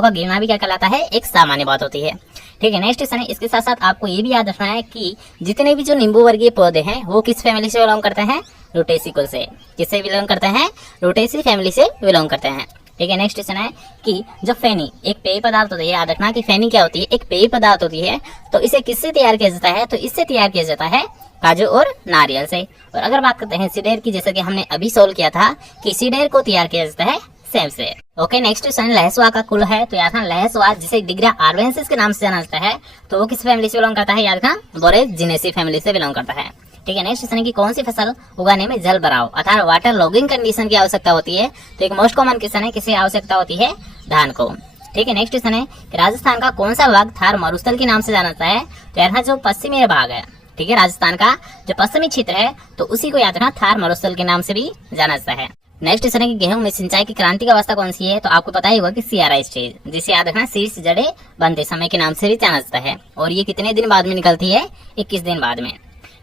का गिरना भी क्या कहलाता है, एक सामान्य बात होती है। ठीक है, नेक्स्ट क्वेश्चन है। इसके साथ साथ आपको ये भी याद रखना है कि जितने भी जो नींबू वर्गीय पौधे हैं वो किस फैमिली से बिलोंग करते हैं, रूटेसी कुल से। किससे बिलोंग करते हैं, रूटेसी फैमिली से बिलोंग करते हैं। ठीक है, नेक्स्ट क्वेश्चन है कि जब फेनी एक पेय पदार्थ होती है, याद रखना कि फेनी क्या होती है, एक पेय पदार्थ होती है, तो इसे किससे तैयार किया जाता है, तो इससे तैयार किया जाता है काजू और नारियल से। और अगर बात करते हैं सीडेर की, जैसे कि हमने अभी सोल्व किया था कि सीडेर को तैयार किया जाता है सेब से। ओके, नेक्स्ट क्वेश्चन लहसुआ का कुल है, तो याद रखना लहसुआ जिसे डिग्रा आर्वेंसिस के नाम से जाना जाता है, तो वो किस फैमिली से बिलोंग करता है, याद रखना बोरेजिनेसी फैमिली से बिलोंग करता है। ठीक है, नेक्स्ट क्वेश्चन है कि कौन सी फसल उगाने में जल भराव अर्थात वाटर लॉगिंग कंडीशन की आवश्यकता होती है, तो एक मोस्ट कॉमन क्वेश्चन है, किसकी आवश्यकता होती है, धान को। ठीक है, नेक्स्ट क्वेश्चन है कि राजस्थान का कौन सा भाग थार मरुस्थल के नाम से जाना जाता है, तो यार जो पश्चिमी भाग है, ठीक है, राजस्थान का जो पश्चिमी क्षेत्र है, तो उसी को याद रखना थार मरुस्थल के नाम से भी जाना जाता है। नेक्स्ट क्वेश्चन है कि गेहूं में सिंचाई की क्रांतिक अवस्था कौन सी है, तो आपको पता ही होगा कि CRI स्टेज, जिसे याद रखना शीर्ष जड़े बनते समय के नाम से भी जाना जाता है, और ये कितने दिन बाद में निकलती है, 21 दिन बाद में।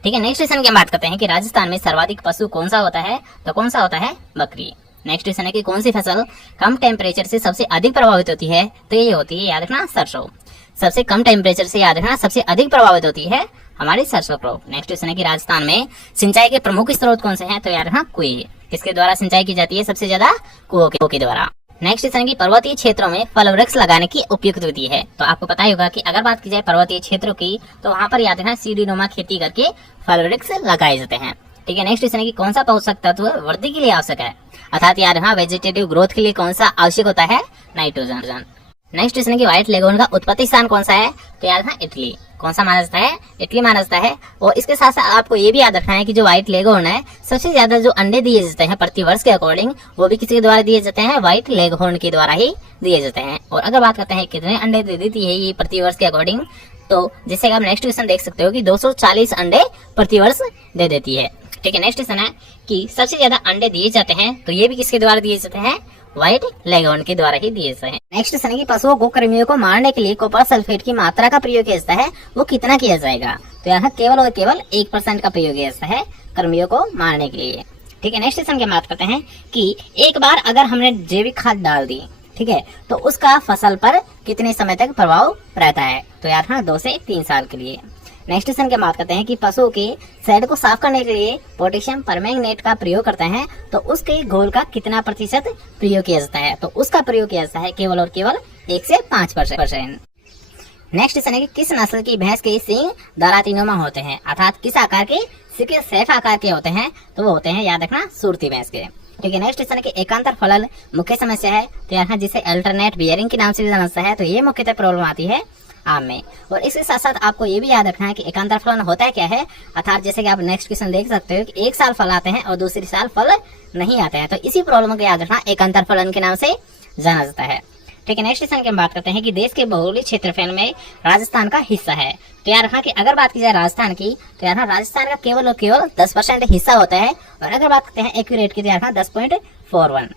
ठीक है, नेक्स्ट क्वेश्चन की हम बात करते हैं कि राजस्थान में सर्वाधिक पशु कौन सा होता है, तो कौन सा होता है, बकरी। नेक्स्ट क्वेश्चन है कि कौन सी फसल कम टेम्परेचर से सबसे अधिक प्रभावित होती है, तो ये होती है, याद रखना, सरसों। सबसे कम टेम्परेचर से याद रखना सबसे अधिक प्रभावित होती है हमारी सरसों क्रॉप। नेक्स्ट क्वेश्चन है कि राजस्थान में सिंचाई के प्रमुख स्रोत कौन से हैं, तो याद रखना कुएं। किसके द्वारा सिंचाई की जाती है, सबसे ज्यादा कुओं के द्वारा। नेक्स्ट क्वेश्चन की पर्वतीय क्षेत्रों में फल वृक्ष लगाने की उपयुक्त विधि है, तो आपको पता ही होगा कि अगर बात की जाए पर्वतीय क्षेत्रों की, तो वहाँ पर याद रखना सीढ़ीनुमा खेती करके फल वृक्ष लगाए जाते हैं। ठीक है, नेक्स्ट क्वेश्चन है कि कौन सा पोषक तत्व वृद्धि के लिए आवश्यक है, अर्थात याद रखना वेजिटेटिव ग्रोथ के लिए कौन सा आवश्यक होता है, नाइट्रोजन। नेक्स्ट क्वेश्चन है कि व्हाइट लेगोन का उत्पत्ति स्थान कौन सा है, तो याद रखना इटली। कौन सा माना जाता है, इटली माना जाता है। और इसके साथ साथ आपको ये भी याद रखना है कि जो व्हाइट लेगोन है, सबसे ज्यादा जो अंडे दिए जाते हैं प्रति वर्ष के अकॉर्डिंग, वो भी किसके द्वारा दिए जाते हैं, व्हाइट लेगोन के द्वारा ही दिए जाते हैं। और अगर बात करते हैं कितने अंडे दे देती है ये प्रति वर्ष के अकॉर्डिंग, तो जैसे आप नेक्स्ट क्वेश्चन देख सकते हो कि 240 अंडे प्रति वर्ष दे देती है। ठीक है, नेक्स्ट क्वेश्चन है कि सबसे ज्यादा अंडे दिए जाते हैं, तो ये भी किसके द्वारा दिए जाते हैं, व्हाइट लेगोन के द्वारा ही दिए जाते हैं। नेक्स्ट क्वेश्चन है कि पशुओं को कृमियों को मारने के लिए कॉपर सल्फेट की मात्रा का प्रयोग किया जाता है, वो कितना किया जाएगा, तो यहाँ केवल और केवल 1% का प्रयोग किया जाता है कृमियों को मारने के लिए। ठीक है, नेक्स्ट क्वेश्चन की बात करते हैं कि एक बार अगर हमने जैविक खाद डाल दी, ठीक है, तो उसका फसल पर कितने समय तक प्रभाव रहता है, तो यार हाँ 2 से 3 साल के लिए। नेक्स्ट क्वेश्चन की बात करते हैं कि पशुओं के शहद को साफ करने के लिए पोटेशियम परमैंगनेट का प्रयोग करते हैं, तो उसके घोल का कितना प्रतिशत प्रयोग किया जाता है, तो उसका प्रयोग किया जाता है केवल और केवल 1 से 5%। नेक्स्ट क्वेश्चन है कि किस नस्ल की भैंस के सींग दरातीनुमा होते हैं, अर्थात किस आकार के, सिक्के सैफ आकार के होते हैं, तो वो होते हैं, याद रखना, सूरती भैंस के। ठीक है, नेक्स्ट क्वेश्चन है कि एकांतर फलन मुख्य समस्या है, तो यहाँ जिसे अल्टरनेट बियरिंग के नाम से भी जाना जाता है, तो ये मुख्यतः प्रॉब्लम आती है आम में। और इसके साथ साथ आपको ये भी याद रखना है कि एकांतर फलन होता है क्या है, अर्थात जैसे कि आप नेक्स्ट क्वेश्चन देख सकते हो कि एक साल फल आते हैं और दूसरी साल फल नहीं आते हैं, तो इसी प्रॉब्लम को याद रखना एकांतर फलन के नाम से जाना जाता है। ठीक है, नेक्स्ट क्वेश्चन की हम बात करते हैं कि देश के भौगोलिक क्षेत्रफल में राजस्थान का हिस्सा है, तो याद रखना कि अगर बात की जाए राजस्थान की, तो याद रखना राजस्थान का केवल और केवल 10% हिस्सा होता है। और अगर बात करते हैं एक्यूरेट की, तो याद रखना 10.41,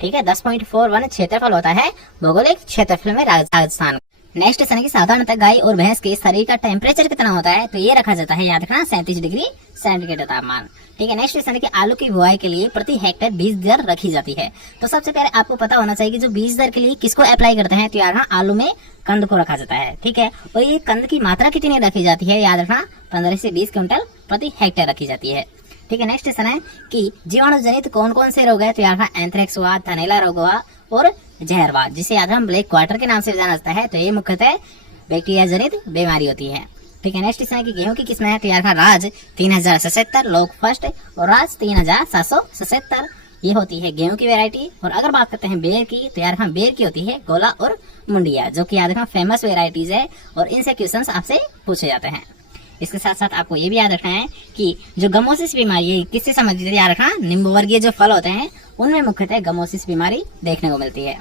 ठीक है, 10.41 क्षेत्रफल होता है भौगोलिक क्षेत्रफल में राजस्थान। नेक्स्ट क्वेश्चन की साधारणतः गाय और भैंस के शरीर का टेम्परेचर कितना होता है, तो ये रखा जाता है, याद रखना 37 डिग्री सेंटीग्रेड तापमान। ठीक है, नेक्स्ट क्वेश्चन है कि आलू की बुआई के लिए प्रति हेक्टेयर बीज दर रखी जाती है, तो सबसे पहले आपको पता होना चाहिए कि जो बीज दर के लिए किसको अप्लाई करते हैं, तो याद रखना आलू में कंद को रखा जाता है। ठीक है, और ये कंद की मात्रा कितनी रखी जाती है, याद रखना 15 से 20 क्विंटल प्रति हेक्टेयर रखी जाती है। ठीक है, नेक्स्ट क्वेश्चन है कि जीवाणु जनित कौन कौन से रोग है, तो याद रखना एंथ्रेक्स हुआ, थनैला रोग हुआ और जहरवा, जिसे याद रखना ब्लैक क्वार्टर के नाम से जाना जाता है, तो ये मुख्यतः बैक्टीरिया जनित बीमारी होती है। ठीक है, नेक्स्ट क्वेश्चन है कि गेहूं की किस्में है, तो याद रखना राज 3077, लोक फर्स्ट और राज 3777, ये होती है गेहूं की वैरायटी। और अगर बात करते हैं बेर की, तो याद रखना बेर की होती है गोला और मुंडिया, जो कि याद रखना फेमस वेराइटीज है और इनसे क्वेश्चन आपसे पूछे जाते हैं। इसके साथ साथ आपको ये भी याद रखना है कि जो गमोसिस बीमारी है किससे संबंधित है, याद रखना नींबू वर्गीय जो फल होते हैं उनमें मुख्यतः गमोसिस बीमारी देखने को मिलती है।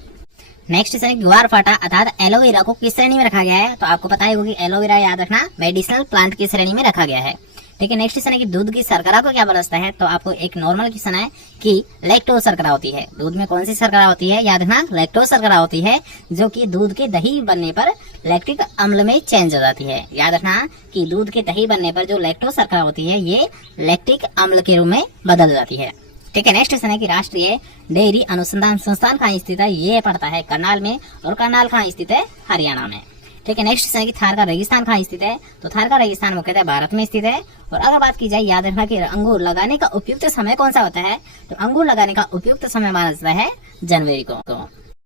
नेक्स्ट है ग्वारफाटा अर्थात एलोवेरा को किस श्रेणी में रखा गया है, तो आपको पता ही होगा कि एलोवेरा याद रखना मेडिसिनल प्लांट की श्रेणी में रखा गया है। ठीक है, नेक्स्ट क्वेश्चन है कि दूध की शर्करा को क्या बोलता है, तो आपको एक नॉर्मल क्वेश्चन है कि लैक्टोज शर्करा होती है। दूध में कौन सी शर्करा होती है, याद रखना लैक्टोज शर्करा होती है, जो कि दूध के दही बनने पर लैक्टिक अम्ल में चेंज हो जाती है। याद रखना कि दूध के दही बनने पर जो लैक्टोज शर्करा होती है ये लैक्टिक अम्ल के रूप में बदल जाती है। ठीक है। नेक्स्ट क्वेश्चन है कि राष्ट्रीय डेयरी अनुसंधान संस्थान कहाँ स्थित है? ये पड़ता है करनाल में, और करनाल कहाँ स्थित है? हरियाणा में। ठीक है। नेक्स्ट क्वेश्चन है कि थार का रेगिस्तान कहाँ स्थित है? तो थार का रेगिस्तान मुख्यतः भारत में स्थित है। और अगर बात की जाए, याद रखना कि अंगूर लगाने का उपयुक्त समय कौन सा होता है? तो अंगूर लगाने का उपयुक्त समय माना जाता है जनवरी को।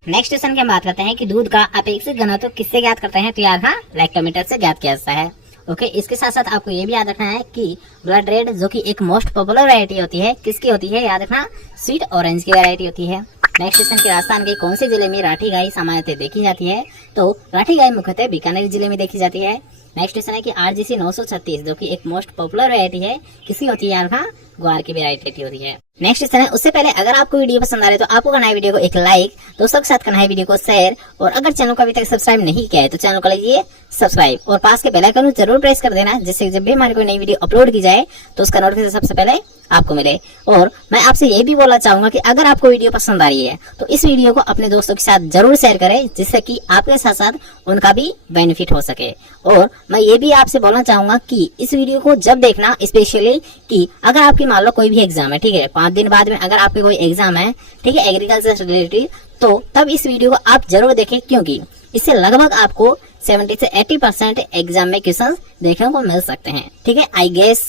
नेक्स्ट क्वेश्चन की हम बात करते हैं कि दूध का अपेक्षित घनत्व किससे ज्ञात करते हैं? तो यार हाँ, लैक्टोमीटर से ज्ञात किया जाता है। ओके, इसके साथ साथ आपको ये भी याद रखना है कि ब्लड रेड जो कि एक मोस्ट पॉपुलर वैरायटी होती है, किसकी होती है? याद रखना, स्वीट ऑरेंज की वैरायटी होती है। नेक्स्ट क्वेश्चन की राजस्थान के कौन से जिले में राठी गाय सामान्यतः देखी जाती है? तो राठी गाय मुख्यतः बीकानेर जिले में देखी जाती है। नेक्स्ट क्वेश्चन है कि RGC 936 जो कि एक मोस्ट पॉपुलर वैरायटी है, किसकी होती है? यार हाँ, ग्वार की वैरायटी होती है। नेक्स्ट क्वेश्चन है, उससे पहले अगर आपको वीडियो पसंद आ रही है तो आपको करना है वीडियो को एक लाइक, दोस्तों के साथ करना है वीडियो को शेयर, और अगर चैनल को अभी तक सब्सक्राइब नहीं किया है तो चैनल को लीजिए सब्सक्राइब, और पास के बेल आइकन को जरूर प्रेस कर देना, जिससे जब भी हमारी कोई नई वीडियो अपलोड की जाए तो उसका नोटिफिकेशन सबसे पहले आपको मिले। और मैं आपसे ये भी बोलना चाहूंगा कि अगर आपको वीडियो पसंद आ रही है तो इस वीडियो को अपने दोस्तों के साथ जरूर शेयर करें, जिससे कि आपके साथ साथ उनका भी बेनिफिट हो सके। और मैं ये भी आपसे बोलना चाहूंगा कि इस वीडियो को जब देखना, स्पेशली कि अगर आपकी मान लो कोई भी एग्जाम है, ठीक है, 5 दिन बाद में अगर आपके कोई एग्जाम है, ठीक है, एग्रीकल्चर से रिलेटेड, तो तब इस वीडियो को आप जरूर देखें, क्योंकि इससे लगभग आपको 70 से 80% एग्जाम में क्वेश्चन देखने को मिल सकते हैं। ठीक है, आई गेस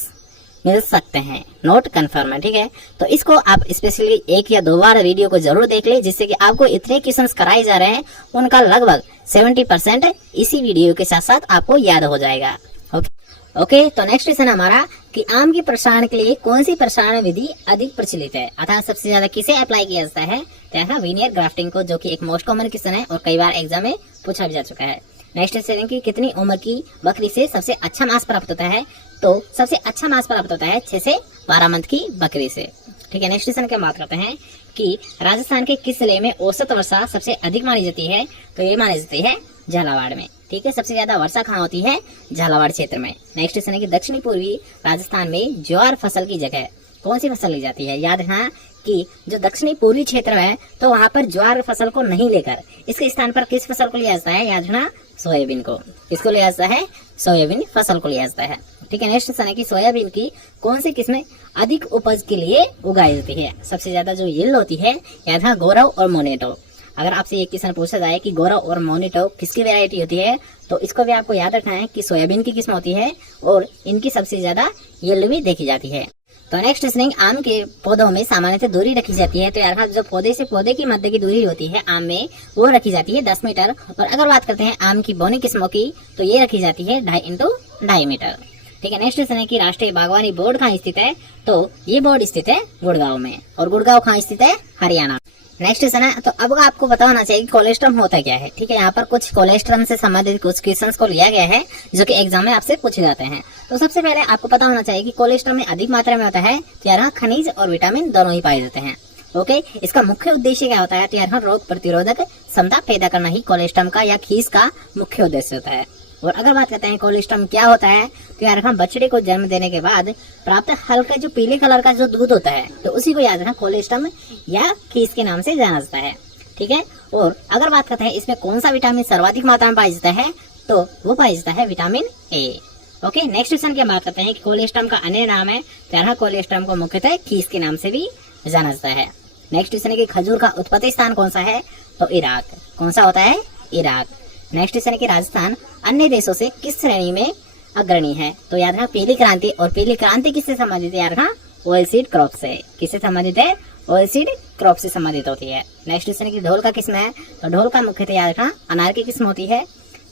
मिल सकते हैं, नोट कंफर्म है। ठीक है, तो इसको आप स्पेशली 1 या 2 बार वीडियो को जरूर देख ले, जिससे कि आपको इतने क्वेश्चंस कराए जा रहे हैं उनका लगभग 70% इसी वीडियो के साथ साथ आपको याद हो जाएगा। ओके, तो नेक्स्ट क्वेश्चन हमारा कि आम के प्रसारण के लिए कौन सी प्रसारण विधि अधिक प्रचलित है, अर्थात सबसे ज्यादा किसे अप्लाई किया जाता है? तो वीनियर ग्राफ्टिंग को, जो कि एक मोस्ट कॉमन क्वेश्चन है और कई बार एग्जाम में पूछा भी जा चुका है। नेक्स्ट क्वेश्चन की कितनी उम्र की बकरी से सबसे अच्छा मांस प्राप्त होता है? तो सबसे अच्छा मांस प्राप्त होता है 6 से 12 मंथ की बकरी से। ठीक है, नेक्स्ट क्वेश्चन की बात करते हैं कि राजस्थान के किस जिले में औसत वर्षा सबसे अधिक मानी जाती है? तो ये मानी जाती है झालावाड़ में। ठीक है, सबसे ज्यादा वर्षा कहाँ होती है? झालावाड़ क्षेत्र में। नेक्स्ट क्वेश्चन है कि दक्षिणी पूर्वी राजस्थान में ज्वार फसल की जगह कौन सी फसल ली जाती है? याद रखना कि जो दक्षिणी पूर्वी क्षेत्र है तो वहाँ पर ज्वार फसल को नहीं लेकर इसके स्थान पर किस फसल को लिया जाता है? याद रखना, सोयाबीन को। किसको लिया जाता है? सोयाबीन फसल को लिया जाता है। ठीक है, नेक्स्ट क्वेश्चन है कि सोयाबीन की कौन सी किस्में अधिक उपज के लिए उगाई जाती है? सबसे ज्यादा जो यील्ड होती है, याद रखना, गौरव और मोनेटो। अगर आपसे एक क्वेश्चन पूछा जाए कि गौरव और मोनिटो किसकी वैरायटी होती है, तो इसको भी आपको याद रखना है कि सोयाबीन की किस्म होती है और इनकी सबसे ज्यादा यील्ड भी देखी जाती है। तो नेक्स्ट क्वेश्चन, आम के पौधों में सामान्यतः दूरी रखी जाती है। तो यार जो पौधे से पौधे की मध्य की दूरी होती है आम में, वो रखी जाती है 10 मीटर। और अगर बात करते हैं आम की बौनी किस्मों की, तो ये रखी जाती है 2.5 × 2.5 मीटर। ठीक है, नेक्स्ट क्वेश्चन है कि राष्ट्रीय बागवानी बोर्ड कहाँ स्थित है? तो ये बोर्ड स्थित है गुड़गांव में। और गुड़गांव कहाँ स्थित है? हरियाणा। नेक्स्ट क्वेश्चन है, तो अब आपको पता होना चाहिए कि कोलेस्ट्रम होता क्या है। ठीक है, यहाँ पर कुछ कोलेस्ट्रम से संबंधित कुछ क्वेश्चंस को लिया गया है जो कि एग्जाम में आपसे पूछे जाते हैं। तो सबसे पहले आपको पता होना चाहिए कि कोलेस्ट्रम में अधिक मात्रा में होता है, तो यहाँ खनिज और विटामिन दोनों ही पाए जाते हैं। ओके, इसका मुख्य उद्देश्य क्या होता है? तो यहाँ रोग प्रतिरोधक क्षमता पैदा करना ही कोलेस्ट्रम का या खीस का मुख्य उद्देश्य होता है। और अगर बात करते हैं कोलेस्ट्रम क्या होता है, तो यार हम बछड़े को जन्म देने के बाद प्राप्त हल्का जो पीले कलर का जो दूध होता है, तो उसी को याद रखना कोलेस्ट्रम या खीस के नाम से जाना जाता है। ठीक है, और अगर बात करते हैं इसमें कौन सा विटामिन सर्वाधिक मात्रा में पाया जाता है, तो वो पाया जाता है vitamin A. Okay, next question की बात करते हैं कि कोलेस्ट्रम का अन्य नाम है, तो यार कोलेस्ट्रम को मुख्यतः खीस के नाम से भी जाना जाता है। नेक्स्ट क्वेश्चन है कि खजूर का उत्पत्ति स्थान कौन सा है? तो इराक। कौन सा होता है? इराक। नेक्स्ट क्वेश्चन है कि राजस्थान अन्य देशों से किस श्रेणी में अग्रणी है? तो याद रखना पीली क्रांति। और पीली क्रांति किससे संबंधित है? याद रखना ऑयल सीड क्रॉप से। किससे संबंधित है? ऑयल सीड क्रॉप से संबंधित होती है। नेक्स्ट क्वेश्चन है कि ढोल का किस्म है? तो ढोल का मुख्यतः याद रखना अनार की किस्म होती है।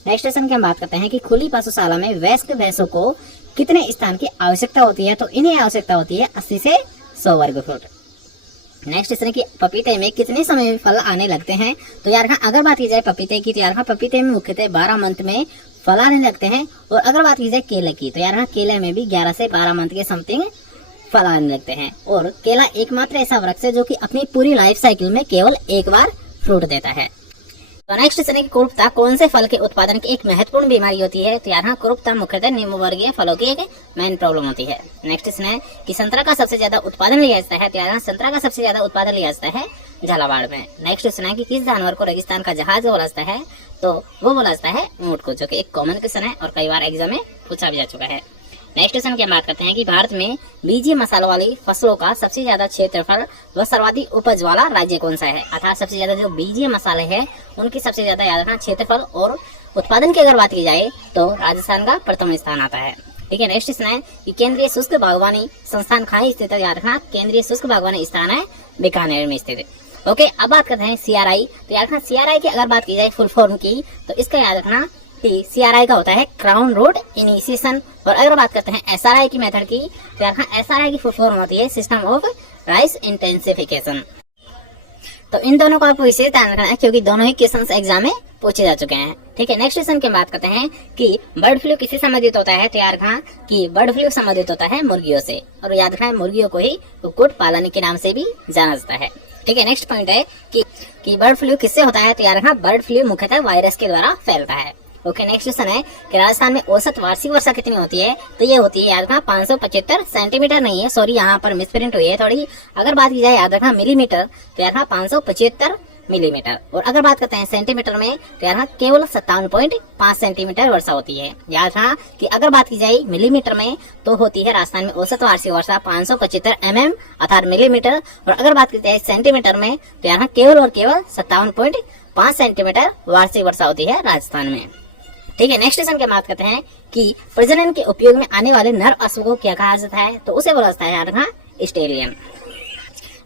नेक्स्ट क्वेश्चन की हम बात करते हैं कि खुली पशुशाला में वयस्क भैंसों को कितने स्थान की आवश्यकता होती है? तो इन्हें आवश्यकता होती है 80 से 100 वर्ग फुट। नेक्स्ट क्वेश्चन है कि पपीते में कितने समय में फल आने लगते हैं? तो यार अगर बात की जाए पपीते की, तो यार पपीते में मुख्यतः 12 मंथ में फल आने लगते हैं। और अगर बात की जाए केले की, तो यार केले में भी 11 से 12 मंथ के समथिंग फल आने लगते हैं। और केला एकमात्र ऐसा वृक्ष है जो कि अपनी पूरी लाइफ साइकिल में केवल एक बार फ्रूट देता है। तो नेक्स्ट क्वेश्चन है कि कुरूपता कौन से फल के उत्पादन की एक महत्वपूर्ण बीमारी होती है? तो यहाँ कुरूपता मुख्यतः निम्न वर्गीय फलों की एक मेन प्रॉब्लम होती है। नेक्स्ट क्वेश्चन है कि संतरा का सबसे ज्यादा उत्पादन लिया जाता है? तो यहाँ संतरा का सबसे ज्यादा उत्पादन लिया जाता है झालावाड़ में। नेक्स्ट क्वेश्चन है कि किस जानवर को रेगिस्तान का जहाज बोला जाता है? तो वो बोला जाता है ऊंट को, जो कि एक कॉमन क्वेश्चन है और कई बार एग्जाम में पूछा भी जा चुका है। नेक्स्ट क्वेश्चन की बात करते हैं कि भारत में बीजीय मसालों वाली फसलों का सबसे ज्यादा क्षेत्रफल व सर्वाधिक उपज वाला राज्य कौन सा है। अर्थात सबसे ज्यादा जो बीजीय मसाले हैं उनकी सबसे ज्यादा याद रखना क्षेत्रफल और उत्पादन की अगर बात की जाए तो राजस्थान का प्रथम स्थान आता है। ठीक है, नेक्स्ट क्वेश्चन है कि केंद्रीय शुष्क बागवानी संस्थान कहाँ स्थित है। याद रखना केंद्रीय शुष्क बागवानी स्थान है बीकानेर में स्थित है। ओके, अब बात करते हैं CRI। तो याद रखना CRI की अगर बात की जाए फुल फॉर्म की तो इसका याद रखना CRI का होता है क्राउन रोड इनिशिएशन। और अगर बात करते हैं SRI की मेथड की तो याद रखना SRI की फुल फॉर्म होती है सिस्टम ऑफ राइस इंटेंसिफिकेशन। तो इन दोनों को आपको विशेष ध्यान रखना है क्योंकि दोनों ही क्वेश्चन एग्जाम में पूछे जा चुके हैं। ठीक है, नेक्स्ट क्वेश्चन की बात करते हैं कि बर्ड फ्लू किससे संबंधित होता है। तो याद रखना कि बर्ड फ्लू संबंधित होता है मुर्गियों से, और याद रखना मुर्गियों को ही कुक्कुट पालन के नाम से भी जाना जाता है। ठीक है, नेक्स्ट पॉइंट है कि बर्ड फ्लू किससे होता है। तो याद रखना बर्ड फ्लू मुख्यतः वायरस के द्वारा फैलता है। ओके, नेक्स्ट क्वेश्चन है कि राजस्थान में औसत वार्षिक वर्षा कितनी होती है। तो ये होती है याद रखना 575 सेंटीमीटर नहीं है, सॉरी यहाँ पर मिसप्रिंट हुई है थोड़ी। अगर बात की जाए याद रखना मिलीमीटर तो याद रखना 575 मिलीमीटर। और अगर बात करते हैं सेंटीमीटर में तो याद रखना केवल 57.5 सेंटीमीटर वर्षा होती है। याद रखना कि अगर बात की जाए मिलीमीटर में तो होती है राजस्थान में औसत वार्षिक वर्षा 575 mm अर्थात मिलीमीटर। और अगर बात की जाए सेंटीमीटर में तो याद रखना केवल और केवल 57.5 सेंटीमीटर वार्षिक वर्षा होती है राजस्थान में। ठीक है, नेक्स्ट क्वेश्चन की बात करते हैं कि प्रजनन के उपयोग में आने वाले नर अश्व को क्या कहा जाता है। तो उसे बोला जाता है याद रखना स्टेलियन।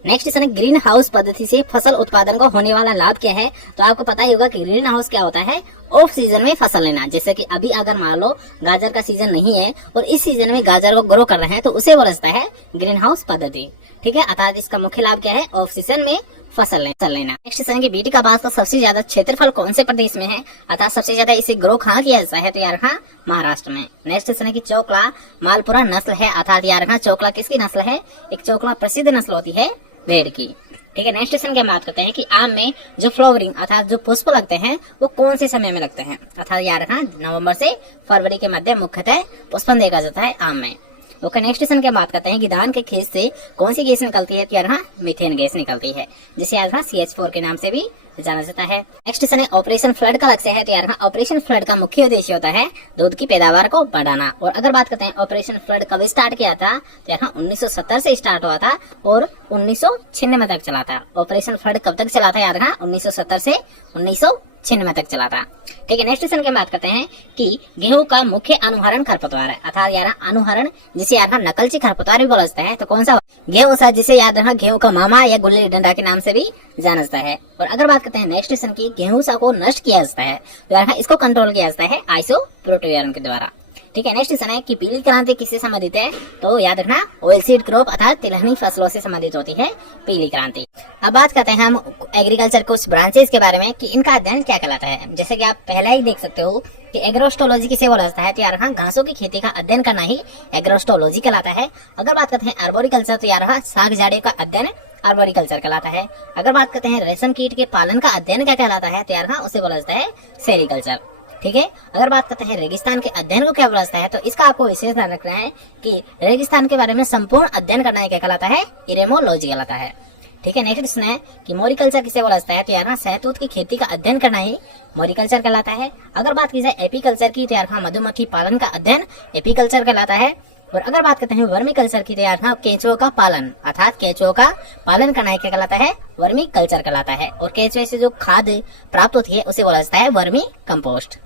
नेक्स्ट क्वेश्चन है ग्रीन हाउस पद्धति से फसल उत्पादन को होने वाला लाभ क्या है। तो आपको पता ही होगा कि ग्रीन हाउस क्या होता है, ऑफ सीजन में फसल लेना। जैसे कि अभी अगर मान लो गाजर का सीजन नहीं है और इस सीजन में गाजर को ग्रो कर रहे हैं तो उसे बोला जाता है ग्रीन हाउस पद्धति। ठीक है, अर्थात इसका मुख्य लाभ क्या है, ऑफ सीजन में फसल लेना। नेक्स्ट क्वेश्चन की बीटी कपास का सबसे ज्यादा क्षेत्रफल कौन से प्रदेश में है, अर्थात सबसे ज्यादा इसे ग्रो कहाँ किया जाता है। तो यार रखा महाराष्ट्र में। नेक्स्ट क्वेश्चन है कि चोकला मालपुरा नस्ल है, अर्थात यार रखा चोकला किसकी नस्ल है। एक चोकला प्रसिद्ध नस्ल होती है भेड़ की। ठीक है, नेक्स्ट क्वेश्चन की बात करते हैं कि आम में जो फ्लावरिंग अर्थात जो पुष्प लगते हैं वो कौन से समय में लगते हैं। अर्थात यार रखा नवंबर से फरवरी के मध्य मुख्यतः पुष्पन देखा जाता है आम में। ओके, नेक्स्ट क्वेश्चन की बात करते हैं कि धान के खेत से कौन सी गैस निकलती है। तो यहाँ मीथेन गैस निकलती है जिसे यहाँ CH4 के नाम से भी जाना जाता है। नेक्स्ट क्वेश्चन है ऑपरेशन फ्लड का लक्ष्य है। तो यहाँ ऑपरेशन फ्लड का मुख्य उद्देश्य होता है दूध की पैदावार को बढ़ाना। और अगर बात करते हैं ऑपरेशन फ्लड कब स्टार्ट किया था तो यहाँ 1970 से स्टार्ट हुआ था और 1996 तक चला था। ऑपरेशन फ्लड कब तक चला था याद रखना 1970 से 1996 तक चला था। ठीक है, नेक्स्ट क्वेश्चन की बात करते हैं कि गेहूं का मुख्य अनुहरण खरपतवार है, अर्थात यार अनुहरण जिसे याद रखना नकलची खरपतवार भी बोला जाता है। तो कौन सा गेहूं सा जिसे याद रखना गेहूं का मामा या गुल्ली डंडा के नाम से भी जाना जाता है। और अगर बात करते हैं नेक्स्ट क्वेश्चन की गेहूं सा को नष्ट किया जाता है तो यार इसको कंट्रोल किया जाता है आइसोप्रोटोयरम के द्वारा। ठीक है, नेक्स्ट क्वेश्चन है कि पीली क्रांति किससे संबंधित है। तो याद रखना ऑयल सीड क्रॉप अर्थात तिलहनी फसलों से संबंधित होती है पीली क्रांति। अब बात करते हैं हम एग्रीकल्चर के उस ब्रांचेस के बारे में कि इनका अध्ययन क्या कहलाता है। जैसे कि आप पहले ही देख सकते हो कि एग्रोस्टोलॉजी किसे बोला जाता है। तो यार रहा घासों की खेती का अध्ययन करना ही एग्रोस्टोलॉजी कहलाता है। अगर बात करते हैं आर्बोरिकल्चर तो यार रहा साग झाड़ी का अध्ययन आर्बोरिकल्चर कहलाता है। अगर बात करते हैं रेशम कीट के पालन का अध्ययन क्या कहलाता है तो यार रहा उसे बोला जाता है सेरिकल्चर। ठीक है, अगर बात करते हैं रेगिस्तान के अध्ययन को क्या बोला जाता है तो इसका आपको विशेष ध्यान रखना है कि रेगिस्तान के बारे में संपूर्ण अध्ययन करना है क्या कहलाता है इरेमोलॉजी कहलाता है। ठीक है, नेक्स्ट क्वेश्चन है कि मोरिकल्चर किसे बोला जाता है। तो यार शहतूत की खेती का अध्ययन करना ही मोरिकल्चर कहलाता है। अगर बात की जाए एपीकल्चर की तो यार मधुमक्खी पालन का अध्ययन एपीकल्चर कहलाता है। और अगर बात करते हैं वर्मी कल्चर की तो यार केंचुओं का पालन अर्थात केंचुओं का पालन करना है क्या कहलाता है वर्मी कल्चर कहलाता है। और केंचुए से जो खाद प्राप्त होती है उसे बोला जाता है वर्मी कंपोस्ट।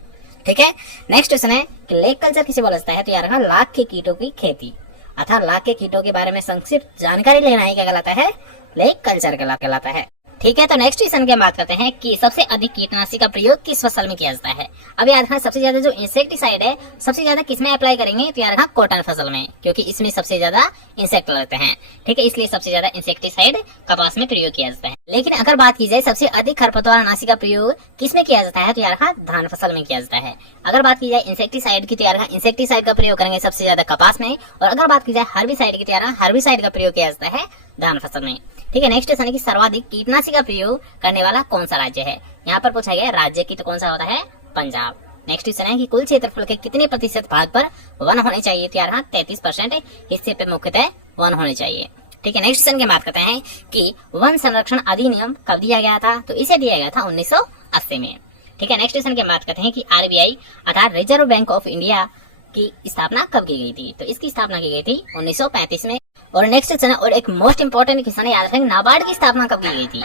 ठीक है, नेक्स्ट क्वेश्चन है कि लेक कल्चर किसे बोला जाता है। तो यार लाख के कीटों की खेती अर्थात लाख के कीटों के बारे में संक्षिप्त जानकारी लेना है क्या कहलाता है लेक कल्चर कहलाता है। ठीक है, तो नेक्स्ट क्वेश्चन की बात करते हैं कि सबसे अधिक कीटनाशी का प्रयोग किस फसल में किया जाता है। अब याद रखना सबसे ज्यादा जो इंसेक्टिसाइड है सबसे ज्यादा किसमें अप्लाई करेंगे तो याद रखना कॉटन फसल में, क्योंकि इसमें सबसे ज्यादा इंसेक्ट लगते हैं। ठीक है, इसलिए सबसे ज्यादा इंसेक्टिसाइड कपास में प्रयोग किया जाता है। लेकिन अगर बात की जाए सबसे अधिक खरपतवार नाशी का प्रयोग किसमें किया जाता है तो यार धान फसल में किया जाता है। अगर बात की जाए इंसेक्टिसाइड की तो यार इंसेक्टिसाइड का प्रयोग करेंगे सबसे ज्यादा कपास में। और अगर बात की जाए हर्बिसाइड की तो यार हर्बिसाइड का प्रयोग किया जाता है धान फसल में। ठीक है, नेक्स्ट क्वेश्चन है कि सर्वाधिक कीटनाशी का प्रयोग करने वाला कौन सा राज्य है। यहाँ पर पूछा गया राज्य की तो कौन सा होता है पंजाब। नेक्स्ट क्वेश्चन है कि कुल क्षेत्रफल के कितने प्रतिशत भाग पर वन होने चाहिए तो यार 33% हिस्से पे मुख्यतः वन होने चाहिए। ठीक है, नेक्स्ट क्वेश्चन की बात करते हैं कि वन संरक्षण अधिनियम कब दिया गया था तो इसे दिया गया था 1980 में। ठीक है, नेक्स्ट क्वेश्चन की बात करते हैं कि RBI अर्थात रिजर्व बैंक ऑफ इंडिया की स्थापना कब की गई थी? तो इसकी स्थापना की गई थी 1935 में। और नेक्स्ट क्वेश्चन और एक मोस्ट इंपोर्टेंट क्वेश्चन है, याद रखेंगे नाबार्ड की स्थापना कब की गई थी?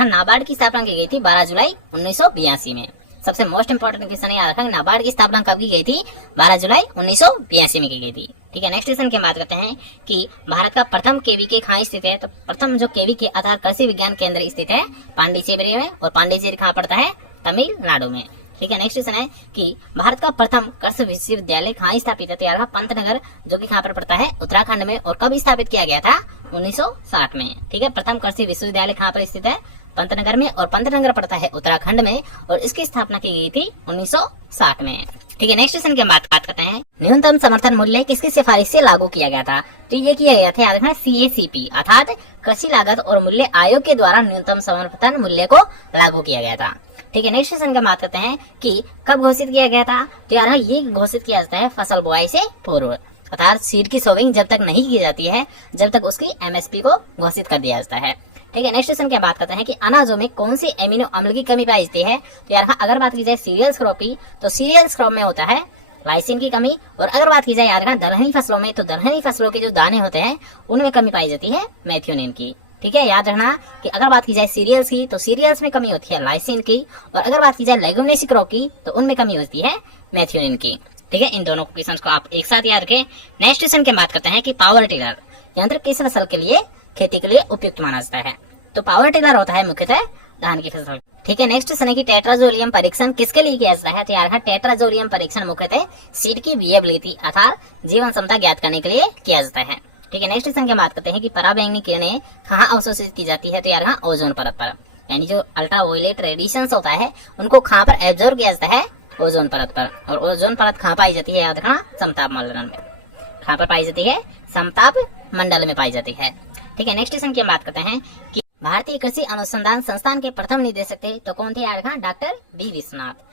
नाबार्ड की स्थापना की गई थी 12 जुलाई 1982 में। सबसे मोस्ट इंपोर्टेंट क्वेश्चन है, याद रखेंगे नाबार्ड की स्थापना कब की गई थी? 12 जुलाई 1982 में की गई थी। ठीक है, नेक्स्ट क्वेश्चन की बात करते हैं कि भारत का प्रथम केवीके कहाँ स्थित है? तो प्रथम जो केवीके अर्थात कृषि विज्ञान केंद्र स्थित है पांडिचेरी में, और पांडिचेरी कहाँ पड़ता है? तमिलनाडु में। ठीक है, नेक्स्ट क्वेश्चन है कि भारत का प्रथम कृषि विश्वविद्यालय कहाँ स्थापित है? तो यार पंतनगर, जो कि कहाँ पर पड़ता है? उत्तराखंड में। और कब स्थापित किया गया था? 1960 में। ठीक है, प्रथम कृषि विश्वविद्यालय कहाँ पर स्थित है? पंतनगर में, और पंतनगर पड़ता है उत्तराखंड में, और इसकी स्थापना की गई थी 1960 में। ठीक है, नेक्स्ट क्वेश्चन की बात करते हैं, न्यूनतम समर्थन मूल्य किसकी सिफारिश से लागू किया गया था? तो ये किया गया था, याद रखना, CACP अर्थात कृषि लागत और मूल्य आयोग के द्वारा न्यूनतम समर्थन मूल्य को लागू किया गया था। ठीक है, नेक्स्ट क्वेश्चन की बात करते हैं कि कब घोषित किया गया था? तो यार ये घोषित किया जाता है फसल बुआई से पूर्व, अर्थात सीड की सोविंग जब तक नहीं की जाती है, जब तक उसकी MSP को घोषित कर दिया जाता है। ठीक है, नेक्स्ट क्वेश्चन की बात करते हैं कि अनाजों में कौन सी एमिनो अम्ल की कमी पाई जाती है? तो यार अगर बात की जाए सीरियल्स क्रॉप की, तो सीरियल्स क्रॉप में होता है लाइसिन की कमी, और अगर बात की जाए यार दलहनी फसलों में, तो दलहनी फसलों के जो दाने होते हैं उनमें कमी पाई जाती है मेथियोनिन की। ठीक है, याद रखना कि अगर बात की जाए सीरियल्स की, तो सीरियल्स में कमी होती है लाइसिन की, और अगर बात की जाए लेगुमिनेसी क्रॉप की, तो उनमें कमी होती है मेथियोनिन की। ठीक है, इन दोनों क्वेश्चंस को आप एक साथ याद रखें। नेक्स्ट क्वेश्चन की बात करते हैं कि पावर टिलर यंत्र किस फसल के लिए, खेती के लिए उपयुक्त माना जाता है? तो पावर टिलर होता है मुख्यतः धान की फसल। ठीक है, नेक्स्ट क्वेश्चन है कि टेट्राजोलियम परीक्षण किसके लिए किया जाता है? तो यार टेट्राजोलियम परीक्षण मुख्यतः सीड की विएबिलिटी अर्थात जीवन क्षमता ज्ञात करने के लिए किया जाता है। ठीक है, नेक्स्ट क्वेश्चन की बात करते हैं कि पराबैंगनी किरणें कहाँ अवशोषित की जाती है? तो यार ओजोन परत पर, यानी जो अल्ट्रावायलेट रेडिएशन होता है उनको कहाँ पर एब्जॉर्ब किया जाता है? ओजोन परत पर। और ओजोन परत कहाँ पाई जाती है? याद रखना, समताप मंडल में। कहाँ पर पाई जाती है? समताप मंडल में पाई जाती है। ठीक है, नेक्स्ट क्वेश्चन की बात करते हैं कि भारतीय कृषि अनुसंधान संस्थान के प्रथम निदेशक थे, तो कौन थे? याद रखना, doctor B Vishwanath.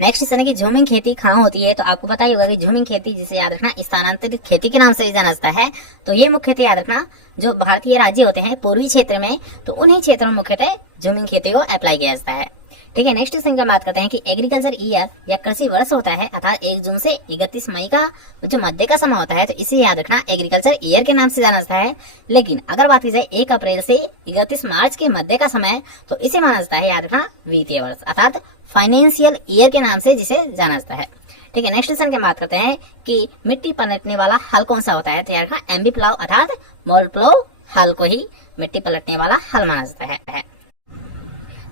Next question है कि झूमिंग खेती कहाँ होती है? तो आपको पता ही होगा कि झूमिंग खेती, जिसे याद रखना स्थानांतरित खेती के नाम से भी जाना जाता है, तो ये मुख्यतः याद रखना जो भारतीय राज्य होते हैं पूर्वी क्षेत्र में, तो उन्हीं क्षेत्रों में मुख्यतः झूमिंग खेती को अप्लाई किया जाता है। ठीक है, नेक्स्ट क्वेश्चन की बात करते हैं कि एग्रीकल्चर ईयर या कृषि वर्ष होता है, अर्थात 1 जून से 31 मई का जो मध्य का समय होता है, तो इसे याद रखना एग्रीकल्चर ईयर के नाम से जाना जाता है। लेकिन अगर बात की जाए 1 अप्रैल से 31 मार्च के मध्य का समय, तो इसे माना जाता है, याद रखना, वित्तीय वर्ष अर्थात फाइनेंशियल ईयर के नाम से जिसे जाना जाता है। ठीक है, नेक्स्ट क्वेश्चन की बात करते हैं कि मिट्टी पलटने वाला हल कौन सा होता है? तो याद रखना एमबी प्लाव अर्थात मोल प्लाव हल को ही मिट्टी पलटने वाला हल माना जाता है।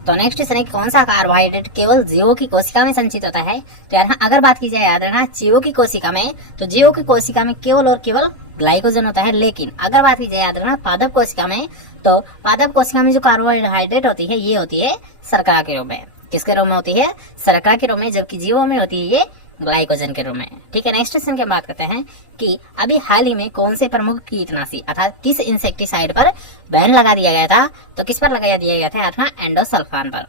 तो नेक्स्ट क्वेश्चन है कौन सा कार्बोहाइड्रेट केवल जीवों की कोशिका में संचित होता है? तो यार अगर बात की जाए, याद रखना, जीवों की कोशिका में, तो जीवों की कोशिका में केवल और केवल ग्लाइकोजन होता है। लेकिन अगर बात की जाए, याद रखना, पादप कोशिका में, तो पादप कोशिका में जो कार्बोहाइड्रेट होती है ये होती है शर्करा के रूप में। किसके रूप में होती है? शर्करा के रूप में, जबकि जीवों में होती है ये ग्लाइकोजन के रूप में। ठीक है, नेक्स्ट क्वेश्चन की बात करते हैं कि अभी हाल ही में कौन से प्रमुख कीटनाशी अर्थात किस इंसेक्टिसाइड पर बैन लगा दिया गया था? तो किस पर लगा दिया गया था? अर्थात एंडोसल्फान पर।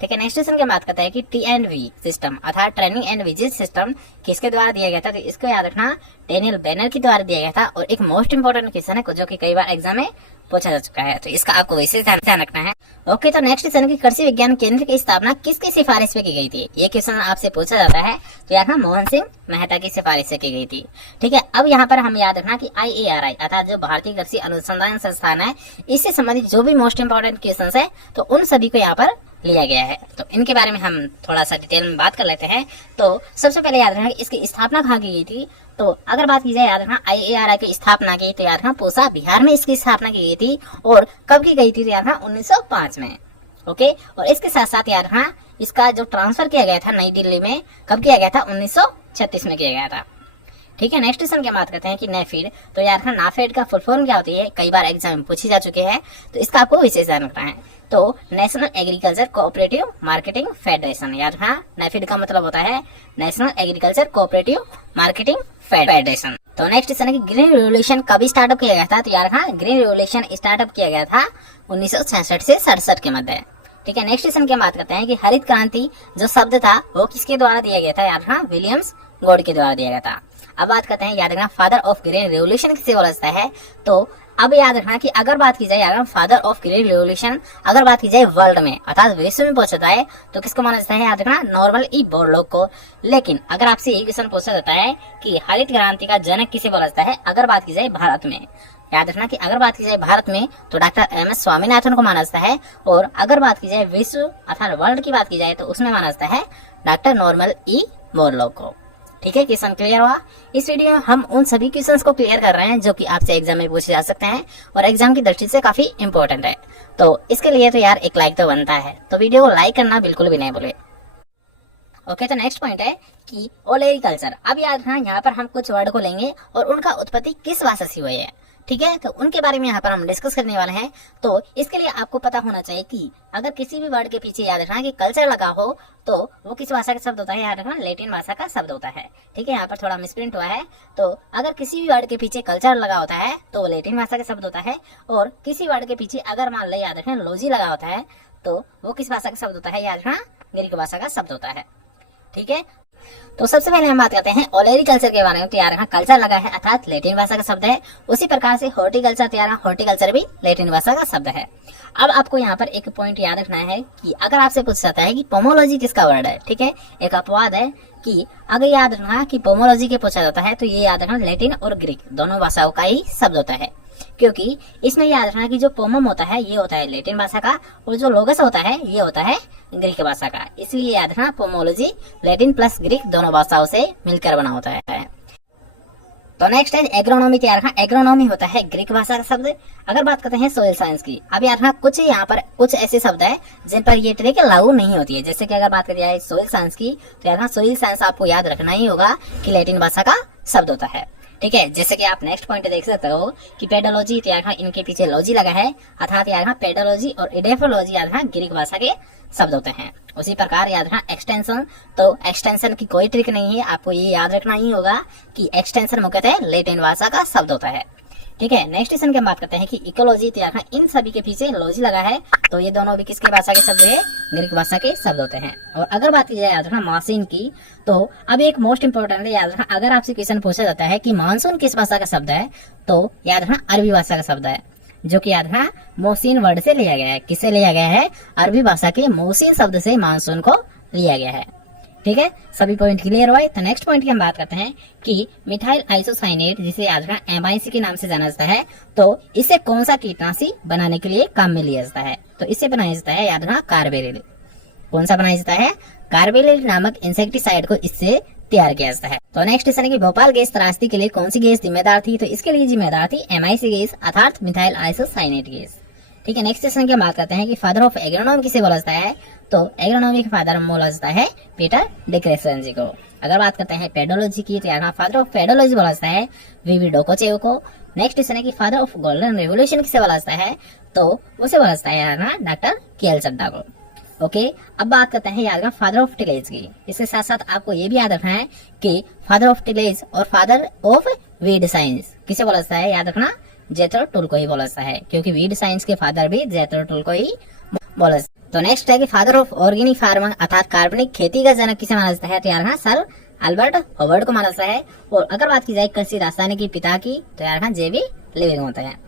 ठीक है, नेक्स्ट क्वेश्चन की बात करते हैं कि T&V सिस्टम अर्थात ट्रेनिंग एंड विजिट सिस्टम किसके द्वारा दिया गया था? तो इसको याद रखना डेनियल बेनर के द्वारा दिया गया था। और एक मोस्ट इंपोर्टेंट क्वेश्चन है जो कि कई बार एग्जाम में पूछा जा चुका है, तो इसका आपको विशेष ध्यान रखना है। ओके, तो नेक्स्ट क्वेश्चन की कृषि विज्ञान केंद्र की स्थापना किसकी सिफारिश पे की गई थी? ये क्वेश्चन आपसे पूछा जाता है, तो यहाँ मोहन सिंह मेहता की सिफारिश से की गई थी। ठीक है, अब यहाँ पर हम याद रखना कि IARI अर्थात जो भारतीय कृषि अनुसंधान संस्थान है, इससे संबंधित जो भी मोस्ट इंपोर्टेंट क्वेश्चन है, तो उन सभी को यहाँ पर लिया गया है। तो इनके बारे में हम थोड़ा सा डिटेल में बात कर लेते हैं। तो सबसे पहले याद रखना कि इसकी स्थापना कहाँ की गई थी? तो अगर बात की जाए, याद रखना IARI की स्थापना की, तो याद रखना पूसा बिहार में इसकी स्थापना की गई थी। और कब की गई थी? तो याद रखना 1905 में। ओके, और इसके साथ साथ याद रखना इसका जो ट्रांसफर किया गया था नई दिल्ली में, कब किया गया था? 1936 में किया गया था। ठीक है, नेक्स्ट क्वेश्चन की बात करते हैं कि नेफीड, तो यार नाफेड का फुल फॉर्म क्या होती है? कई बार एग्जाम में पूछी जा चुकी है, तो इसका आपको विशेष ध्यान रखना है। तो national agriculture cooperative marketing federation, यार नेफीड का मतलब होता है national agriculture cooperative marketing federation. तो नेक्स्ट क्वेश्चन है कि ग्रीन रिवोल्यूशन कभी स्टार्टअप किया गया था? तो यार ग्रीन रिवोल्यूशन स्टार्टअप किया गया था 1966 से 67 के मध्य। ठीक है, नेक्स्ट क्वेश्चन की बात करते हैं कि हरित क्रांति जो शब्द था वो किसके द्वारा दिया गया था? यार विलियम्स गॉड के द्वारा दिया गया था। अब बात करते हैं, याद रखना फादर ऑफ ग्रीन रेवोल्यूशन किसे बोला जाता है? तो अब याद रखना कि अगर बात की जाए यार फादर ऑफ ग्रेट रेवोल्यूशन, अगर बात की जाए वर्ल्ड में अर्थात विश्व में पूछा जाता है तो किसको माना जाता है, याद रखना नॉर्मल ई बोरलॉग को। लेकिन अगर आपसे ये क्वेश्चन पूछा जाता है कि हरित क्रांति का जनक किसे बोला जाता है, अगर बात की जाए भारत में, याद रखना कि अगर बात की जाए भारत में तो डॉक्टर एम.एस. स्वामीनाथन को माना जाता है, और अगर बात की जाए विश्व अर्थात वर्ल्ड की बात की जाए तो उसमें माना जाता है डॉक्टर नॉर्मल ई बोरलॉग को। ठीक है, क्वेश्चन क्लियर हुआ। इस वीडियो में हम उन सभी क्वेश्चंस को क्लियर कर रहे हैं जो कि आपसे एग्जाम में पूछे जा सकते हैं और एग्जाम की दृष्टि से काफी इंपॉर्टेंट है। तो इसके लिए तो यार एक लाइक तो बनता है, तो वीडियो को लाइक करना बिल्कुल भी नहीं भूले। ओके, तो नेक्स्ट पॉइंट है कि ओलेरिकल्चर। अब याद रखना यहाँ पर हम कुछ वर्ड को लेंगे और उनका उत्पत्ति किस भाषा से हुई है। ठीक है, तो उनके बारे में यहाँ पर हम डिस्कस करने वाले हैं। तो इसके लिए आपको पता होना चाहिए कि अगर किसी भी वर्ड के पीछे याद रखना कि कल्चर लगा हो तो वो किस भाषा का शब्द होता है, याद रखना लैटिन भाषा का शब्द होता है। ठीक है, यहाँ पर थोड़ा मिसप्रिंट हुआ है। तो अगर किसी भी वर्ड के पीछे कल्चर लगा होता है तो वो लैटिन भाषा का शब्द होता है, और किसी वर्ड के पीछे अगर मान लो याद रखना लॉजी लगा होता है तो वो किस भाषा का शब्द होता है, याद रखना ग्रीक भाषा का शब्द होता है। ठीक है, तो सबसे पहले हम बात करते हैं ओलेरिकल्चर के बारे में। तो यार यहाँ कल्चर लगा है अर्थात लैटिन भाषा का शब्द है। उसी प्रकार से हॉर्टिकल्चर, तो यार हॉर्टिकल्चर भी लैटिन भाषा का शब्द है। अब आपको यहाँ पर एक पॉइंट याद रखना है कि अगर आपसे पूछ जाता है कि पोमोलॉजी किसका वर्ड है, ठीक है, एक अपवाद है कि अगर याद रखना कि पोमोलॉजी के पूछा जाता है तो ये याद रखना लैटिन और ग्रीक दोनों भाषाओं का ही शब्द होता है, क्योंकि इसमें याद रखना कि जो पोमम होता है ये होता है लैटिन भाषा का और जो लोगस होता है ये होता है ग्रीक भाषा का। इसलिए याद रखना पोमोलॉजी लैटिन प्लस ग्रीक दोनों भाषाओं से मिलकर बना होता है। तो नेक्स्ट है एग्रोनॉमी। याद रखना एग्रोनॉमी होता है ग्रीक भाषा का शब्द। अगर बात करते हैं सोइल साइंस की, अब याद रखना कुछ यहाँ पर कुछ ऐसे शब्द है जिन पर ये ट्रिक लागू नहीं होती है। जैसे कि अगर बात करी जाए सोइल साइंस की तो याद रखना सोइल साइंस आपको याद रखना ही होगा कि लैटिन भाषा का शब्द होता है। ठीक है, जैसे कि आप नेक्स्ट पॉइंट देख सकते हो कि पेडोलॉजी, तो यार इनके पीछे लॉजी लगा है अर्थात यार पेडोलॉजी और इडेफोलॉजी याद ग्रीक भाषा के शब्द होते हैं। उसी प्रकार याद रखना एक्सटेंशन, तो एक्सटेंशन की कोई ट्रिक नहीं है, आपको ये याद रखना ही होगा कि एक्सटेंशन मुख्यतः लैटिन भाषा का शब्द होता है। ठीक है, नेक्स्ट क्वेश्चन की हम बात करते हैं कि इकोलॉजी, तो यार इन सभी के पीछे लॉजी लगा है, तो ये दोनों भी किसकी भाषा के शब्द है, ग्रीक भाषा के शब्द होते हैं। और अगर बात की जाए याद रखना मानसून की, तो अब एक मोस्ट इंपोर्टेंट है याद रखना, अगर आपसे क्वेश्चन पूछा जाता है कि मानसून किस भाषा का शब्द है तो याद रखना अरबी भाषा का शब्द है, जो कि याद रखना मोहसिन वर्ड से लिया गया है। किससे लिया गया है, अरबी भाषा के मोहसिन शब्द से मानसून को लिया गया है। ठीक है, सभी पॉइंट क्लियर हुआ है। तो नेक्स्ट पॉइंट की हम बात करते हैं कि मिथाइल आइसोसाइनेट, जिसे याद रखना MIC के नाम से जाना जाता है, तो इसे कौन सा कीटनाशी बनाने के लिए काम में लिया जाता है, तो इसे बनाया जाता है याद रखना कार्बेरिल। कौन सा बनाया जाता है, कार्बेरिल नामक इंसेक्टिसाइड को इससे तैयार किया जाता है। तो नेक्स्ट क्वेश्चन है कि भोपाल गैस त्रासदी के लिए कौन सी गैस जिम्मेदार थी, तो इसके लिए जिम्मेदार थी MIC गैस अर्थात मिथाइल आइसोसाइनेट गैस। ठीक है, नेक्स्ट क्वेश्चन की बात करते हैं कि फादर ऑफ एग्रोनॉमी किसे बोला जाता है, तो एग्रोनॉमी के फादर बोला जाता है पीटर डी क्रेसेंजी को। अगर बात करते हैं पेडोलॉजी की, तो यहाँ फादर ऑफ पेडोलॉजी बोला जाता है वीवी डोकोचेव को। नेक्स्ट क्वेश्चन है कि फादर ऑफ गोल्डन रेवोल्यूशन किसे बोला जाता है, तो उसे बोला जाता है यार डॉक्टर के.एल. चड्ढा को। ओके, अब बात करते हैं याद रखना फादर ऑफ टिलेज की। इसके साथ साथ आपको ये भी याद रखना है कि फादर ऑफ टिलेज और फादर ऑफ वीड साइंस किसे बोला जाता है, याद रखना जेथरो टुल को ही बोला जाता है, क्योंकि वीड साइंस के फादर भी जेथरो टुल को ही बोला जाता है। तो नेक्स्ट है कि फादर ऑफ ऑर्गेनिक फार्मिंग अर्थात कार्बनिक खेती का जनक किसे माना जाता है, तो यार सर अल्बर्ट हॉवर्ड को माना जाता है। और अगर बात की जाए कृषि रसायन की पिता की, तो यार JV लिविंग होता है।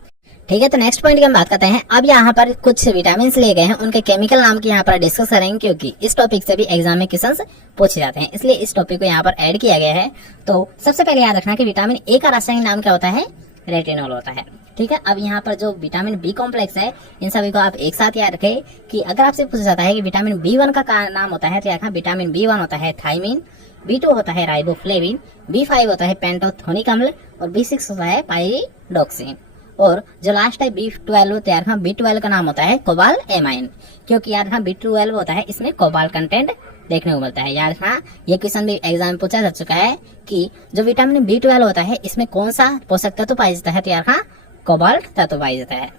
ठीक है, तो नेक्स्ट पॉइंट की हम बात करते हैं। अब यहाँ पर कुछ विटामिन लिए गए हैं, उनके केमिकल नाम की यहाँ पर डिस्कस करेंगे, क्योंकि इस टॉपिक से भी एग्जाम में क्वेश्चंस पूछे जाते हैं, इसलिए इस टॉपिक को यहाँ पर ऐड किया गया है। तो सबसे पहले याद रखना कि विटामिन A का रासायनिक नाम क्या होता है, रेटिनॉल होता है। ठीक है, अब यहाँ पर जो विटामिन B कॉम्प्लेक्स है इन सभी को आप एक साथ याद रखें कि अगर आपसे पूछा जाता है कि विटामिन B1 का नाम होता है, तो यहाँ विटामिन B1 होता है थाइमिन, B2 होता है राइबोफ्लेविन, B5 होता है पेंटोथोनिक अम्ल और B6 होता है पाइरिडॉक्सिन। और जो लास्ट है B12, तो यार B12 का नाम होता है कोबाल एमाइन, क्योंकि यार B12 होता है इसमें कोबाल कंटेंट देखने को मिलता है। याद रखना ये क्वेश्चन भी एग्जाम में पूछा जा चुका है कि जो विटामिन B12 होता है इसमें कौन सा पोषक तत्व पाया जाता है, तो यार कोबाल्ट तत्व पाया जाता है।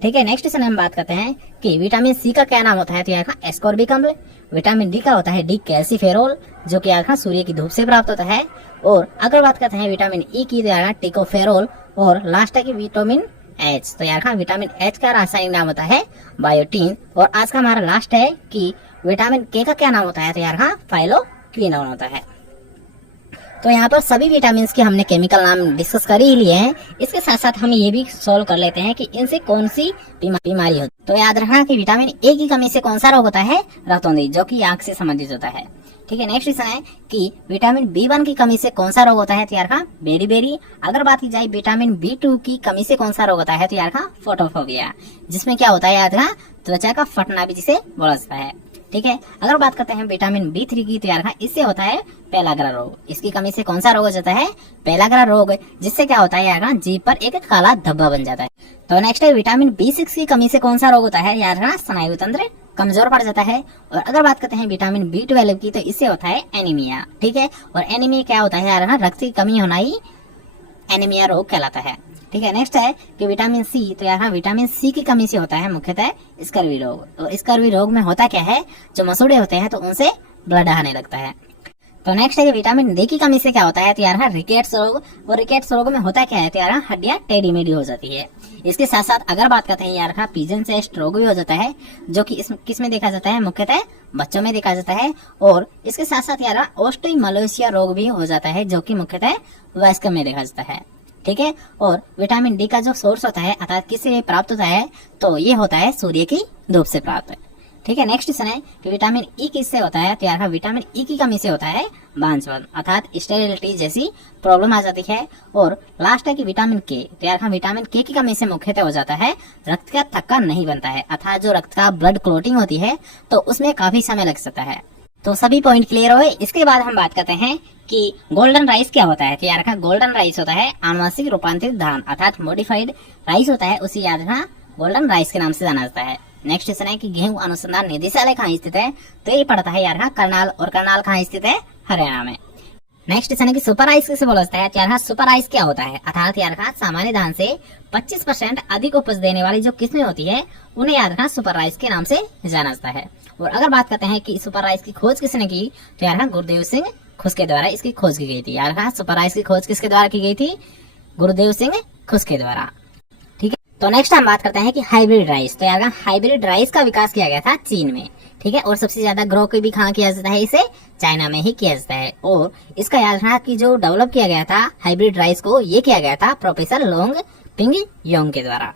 ठीक है, नेक्स्ट क्वेश्चन हम बात करते हैं कि विटामिन C का क्या नाम होता है, तो यार एस्कॉर्बिक अम्ल। विटामिन D का होता है डी कैल्सीफेरोल, जो कि यार सूर्य की धूप से प्राप्त होता है। और अगर बात करते हैं विटामिन E की, तो यार टिकोफेरोल। और लास्ट है कि विटामिन H, तो यार विटामिन H का रासायनिक नाम होता है बायोटीन। और आज का हमारा लास्ट है कि विटामिन K का क्या नाम होता है, तो यार फाइलोक्विनोन होता है। तो यहाँ पर सभी विटामिन के हमने केमिकल नाम डिस्कस कर ही लिए हैं। इसके साथ साथ हम ये भी सोल्व कर लेते हैं कि इनसे कौन सी बीमारी होती है। तो याद रखना कि विटामिन ए की कमी से कौन सा रोग होता है, रतौंधी, जो कि आंख से संबंधित होता है। ठीक है, नेक्स्ट क्वेश्चन है कि विटामिन B1 की कमी से कौन सा रोग होता है, तो यार का बेरी। अगर बात की जाए विटामिन B2 की कमी से कौन सा रोग होता है, तो यार का फोटोफोबिया, जिसमें क्या होता है याद का त्वचा का फटना भी जिसे बोला जाता है। ठीक है, अगर बात करते हैं विटामिन B3 की, तो यार का इससे होता है पेलाग्रा रोग। इसकी कमी से कौन सा रोग हो जाता है, पेलाग्रा रोग, जिससे क्या होता है यार का जीभ पर एक काला धब्बा बन जाता है। तो नेक्स्ट है विटामिन B6 की कमी से कौन सा रोग होता है, यार का स्नायु तंत्र कमजोर पड़ जाता है। और अगर बात करते हैं विटामिन B12 की, तो इससे होता है एनीमिया। ठीक है, और एनीमिया क्या होता है यार ना, रक्त की कमी होना ही एनीमिया रोग कहलाता है। ठीक है, नेक्स्ट है कि विटामिन C, तो यहाँ विटामिन C की कमी से होता है मुख्यतः स्कर्वी रोग। और स्कर्वी रोग में होता क्या है, जो मसूड़े होते हैं तो उनसे ब्लड आने लगता है। तो नेक्स्ट है कि विटामिन D की कमी से क्या होता है, तो यार रिकेट्स रोग। और रिकेट्स रोग में होता क्या है, तो यार हड्डियां टेढ़ी मेढ़ी हो जाती है। इसके साथ साथ अगर बात करते हैं यार का पिजन चेस्ट रोग भी हो जाता है, जो कि किस में देखा जाता है, मुख्यतः बच्चों में देखा जाता है। और इसके साथ साथ यार ऑस्टियोमलेशिया रोग भी हो जाता है, जो कि मुख्यतः वयस्क में देखा जाता है। ठीक है, और विटामिन D का जो सोर्स होता है अर्थात किससे प्राप्त होता है, तो ये होता है सूर्य की धूप से प्राप्त। ठीक है, नेक्स्ट क्वेश्चन है कि विटामिन E किससे होता है, तो यार विटामिन E की कमी से होता है बांझपन अर्थात स्टेरिलिटी जैसी प्रॉब्लम आ जाती है। और लास्ट है कि विटामिन K, तो यार विटामिन K की कमी से मुख्यतः हो जाता है रक्त का थक्का नहीं बनता है, अर्थात जो रक्त का ब्लड क्लोटिंग होती है तो उसमें काफी समय लग सकता है। तो सभी पॉइंट क्लियर हुए। इसके बाद हम बात करते हैं कि गोल्डन राइस क्या होता है, तो याद रखना गोल्डन राइस होता है आनुवंशिक रूपांतरित धान अर्थात मॉडिफाइड राइस होता है, उसी याद रखना गोल्डन राइस के नाम से जाना जाता है। नेक्स्ट क्वेश्चन है कि गेहूं अनुसंधान निदेशालय कहाँ स्थित है, तो ये पड़ता है यार करनाल, और करनाल कहाँ स्थित है, हरियाणा में। नेक्स्ट क्वेश्चन है कि सुपर राइस किसे बोला जाता है, यार सुपर राइस क्या होता है, अर्थात यार सामान्य धान से 25% अधिक उपज देने वाली जो किस्में होती है उन्हें याद रखना सुपर राइस के नाम से जाना जाता है। और अगर बात करते हैं कि सुपर राइस की खोज किसने की, तो यार गुरुदेव सिंह खुस के द्वारा इसकी खोज की गई थी। यार सुपर राइस की खोज किसके द्वारा की गई थी, गुरुदेव सिंह खुस के द्वारा। ठीक है, तो नेक्स्ट हम बात करते हैं कि हाइब्रिड राइस, तो यार हाइब्रिड राइस का विकास किया गया था चीन में। ठीक है, और सबसे ज्यादा ग्रो भी कहाँ किया जाता है, इसे चाइना में ही किया जाता है। और इसका याद रखना कि जो डेवलप किया गया था हाइब्रिड राइस को, ये किया गया था प्रोफेसर लोंग पिंग योंग के द्वारा।